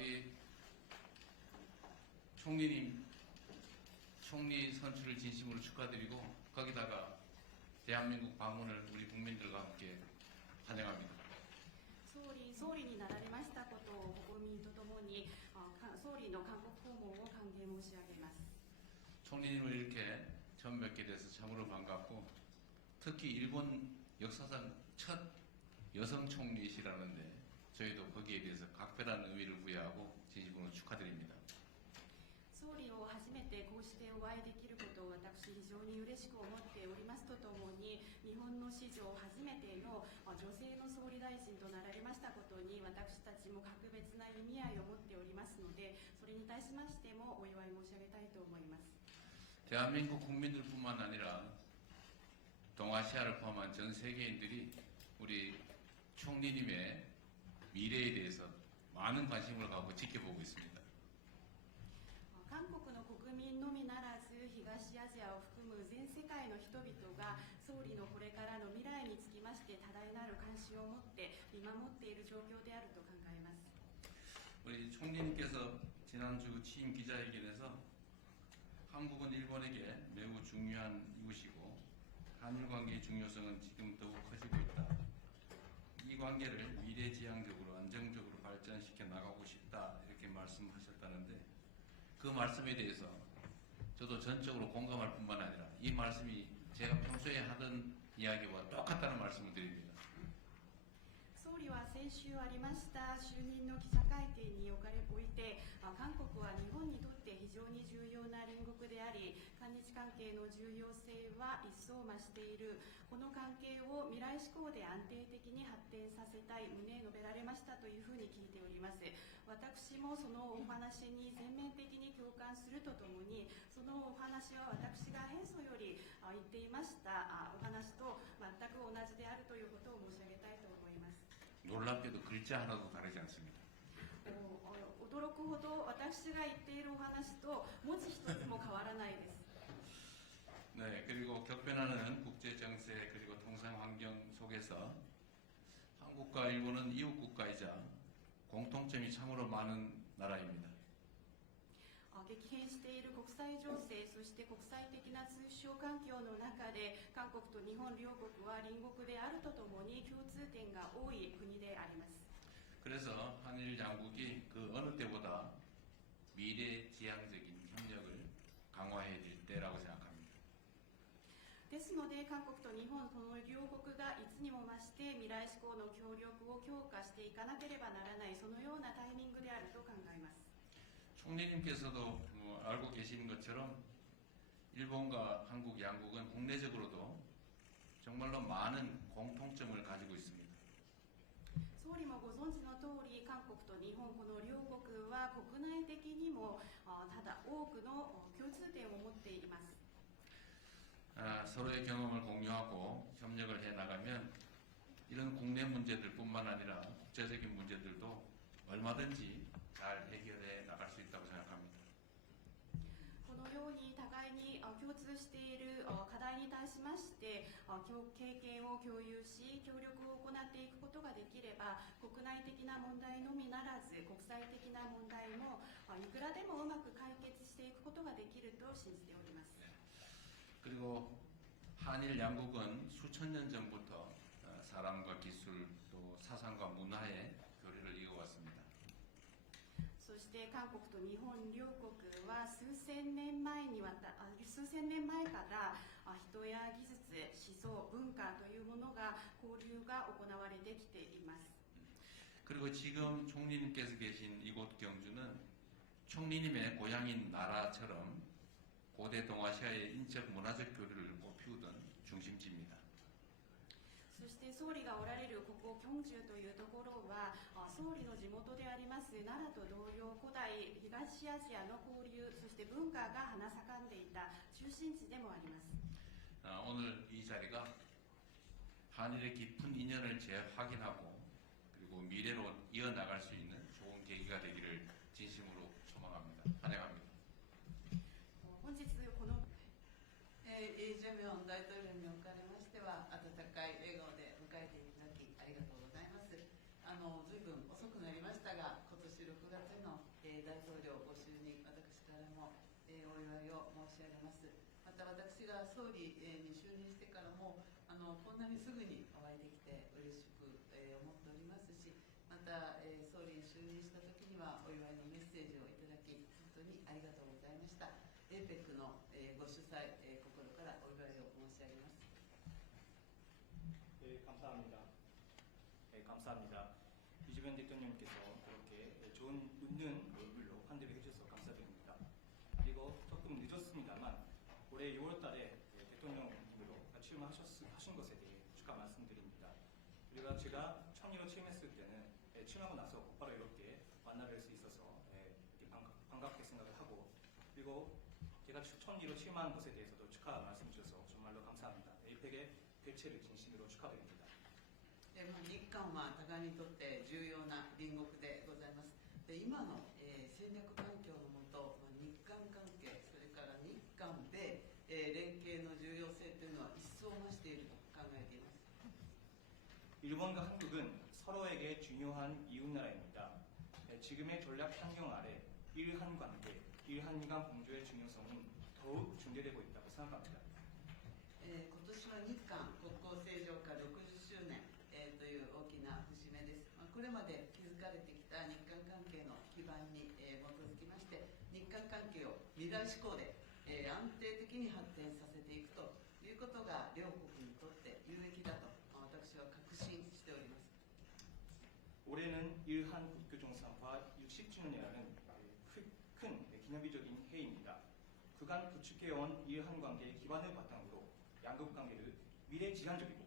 우리 총리님 총리 선출을 진심으로 축하드리고 거기다가 대한민국 방문을 우리 국민들과 함께 환영합니다. 総理になられましたことを国民とともに総理の韓国訪問を歓迎申し上げます。 총리님을 이렇게 처음 뵙게 돼서 참으로 반갑고 특히 일본 역사상 첫 여성 총리시라는데 저희도 거기에 대해서 각별한 의미를 부여하고 진심으로 축하드립니다. 総理を初めてこうしてお会いできることを私非常に嬉しく思っておりますとともに日本の史上初めての女性の総理大臣となられましたことに私たちも格別な意味合いを持っておりますのでそれに対しましてもお祝い申し上げたいと思います。 대한민국 국민들뿐만 아니라 동아시아를 포함한 전 세계인들이 우리 총리님의 미래에 대해서 많은 관심을 갖고 지켜보고 있습니다. 韓国の国民のみならず東アジアを含む全世界の人々が総理のこれからの未来につきまして多大なる関心を持って見守っている状況であると考えます。 우리 총리님께서 지난주 취임 기자회견에서 한국은 일본에게 매우 중요한 이웃이고 한일 관계의 중요성은 지금 더욱 커지고 있다. 이 관계를 미래지향적으로 안정적으로 발전시켜 나가고 싶다 이렇게 말씀하셨다는데 그 말씀에 대해서 저도 전적으로 공감할 뿐만 아니라 이 말씀이 제가 평소에 하던 이야기와 똑같다는 말씀을 드립니다. 総理は先週ありました就任の記者会見において韓国は日本にとって非常に重要な隣国であり韓日関係の重要性は一層増しているこの関係を未来志向で安定的に発展させたい旨述べられましたというふうに聞いております。私もそのお話に全面的に共感するとともにそのお話は私が平素より言っていましたお話と全く同じであるということを申し上げたいと思います。 놀랍게도 글자 하나도 다르지 않습니다. 驚くほど私が言っているお話と文字一つも変わらないです。 네, 그리고 격변하는 국제 정세 그리고 통상 환경 속에서 한국과 일본은 이웃 국가이자 공통점이 참으로 많은 나라입니다. 激変している国際情勢そして国際的な通商環境の中で韓国と日本両国は隣国であるとともに共通点が多い国であります。 그래서 한일 양국이 그 어느 때보다 미래지향적인 협력을 강화해야 될 때라고 생각합니다. ですので韓国と日本この両国がいつにも増して未来志向の協力を強化していかなければならないそのようなタイミングであると考えます。 총리님께서도 알고 계시는 것처럼 일본과 한국 양국은 국내적으로도 정말로 많은 공통점을 가지고 있습니다. 総理もご存知の通り韓国と日本この両国は国内的にもただ多くの共通点を持っています。 서로의 경험을 공유하고 협력을 해나가면 이런 국내 문제들뿐만 아니라 국제적인 문제들도 얼마든지 잘 해결해 나갈 수 있다고 생각합니다. このように互いに共通している課題に対しまして経験を共有し協力を行っていくことができれば国内的な問題のみならず国際的な問題もいくらでもうまく解決していくことができると信じております。 그리고 한일 양국은 수천 년 전부터 사람과 기술 또 사상과 문화의 교류를 이어왔습니다. そして韓国と日本両国は数千年前から人や技術、思想、文化というものが交流が行われてきています。 그리고 지금 총리님께서 계신 이곳 경주는 총리님의 고향인 나라처럼 고대 동아시아의 인적 문화적 교류를 꽃피우던 중심지입니다. そして総理がおられるここ京州というところは総理の地元であります奈良と同様古代東アジアの交流そして文化が花盛んでいた中心地でもあります。 오늘 이 자리가 한일의 깊은 인연을 재확인하고 그리고 미래로 이어나갈 수 있는 좋은 계기가 되기를 진심으로 소망합니다. 환영합니다. 本日このイ・ジェミョン大統領におかれましては温かい笑顔で迎えていただきありがとうございます。随分遅くなりましたが今年6月の大統領ご就任、私からも、お祝いを申し上げます。また私が総理に就任してからもこんなにすぐにお会いできて嬉しく思っておりますし、また総理に就任した時にはお祝いのメッセージをいただき本当にありがとうございました。 APEC のご主催、心からお祝いを申し上げます。 감사합니다. 감사합니다. 이재명 대통령께서 그렇게 좋은 웃는 얼굴로 환대를 해주셔서 감사드립니다. 그리고 조금 늦었습니다만 올해 6월달에 대통령님으로 취임하신 것에 대해 축하 말씀드립니다. 그리고 제가 청리로 취임했을 때는 취임하고 나서 곧바로 이렇게 만나뵐 수 있어서 반갑게 생각을 하고, 그리고 제가 청리로 취임한 것에 대해서도 축하 말씀 주셔서 정말로 감사합니다. APEC의 개최를 진심으로 축하드립니다. 日韓は互いにとって重要な隣国でございます。で今の、戦略環境のもと、日韓関係、それから日韓米、連携の重要性というのは一層増していると考えています。 일본과 한국은 서로에게 중요한 이웃나라입니다. 지금의 전략 환경 아래 일한 관계, 일한미 간 공조의 중요성은 더욱 중대되고 있다고 생각합니다. 今年は日韓国交正常化60周年、という大きな節目です。これまで築かれてきた日韓関係の基盤に、基づきまして日韓関係を未来志向で、安定的に発展させていくということが両国にとって有益だと私は確信しております。 올해는 일한 국교 정상화 60주년이라는 큰 기념비적인 해입니다. 그간 구축해온 일한 관계의 기반을 바탕으로 양국 관계를 미래지향적이고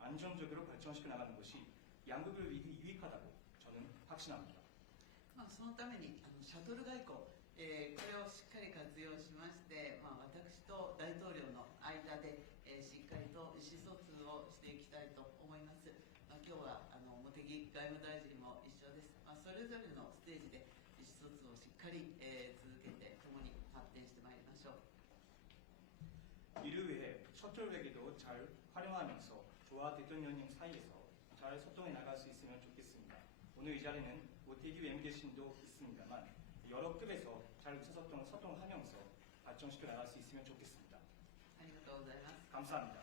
안정적으로 발전시켜 나가는 것이 양국을 위해 유익하다고 저는 확신합니다. そのためにシャトル外交、これをしっかり活用しまして、私と大統領の間で、しっかりと意思疎通をしていきたいと思います。今日は茂木外務大臣も一緒です。それぞれのステージで意思疎通をしっかり、続けて共に発展してまいりましょう。 이를 위해 셔틀 회기도 잘 활용하면서 저와 대통령님 사이에서 잘 소통해 나갈 수 있으면 좋겠습니다. 오늘 이 자리는 모태기 외무대신도 있습니다만 여러 급에서 잘 의사소통을 소통하면서 발전시켜 나갈 수 있으면 좋겠습니다.ありがとうございます。 감사합니다.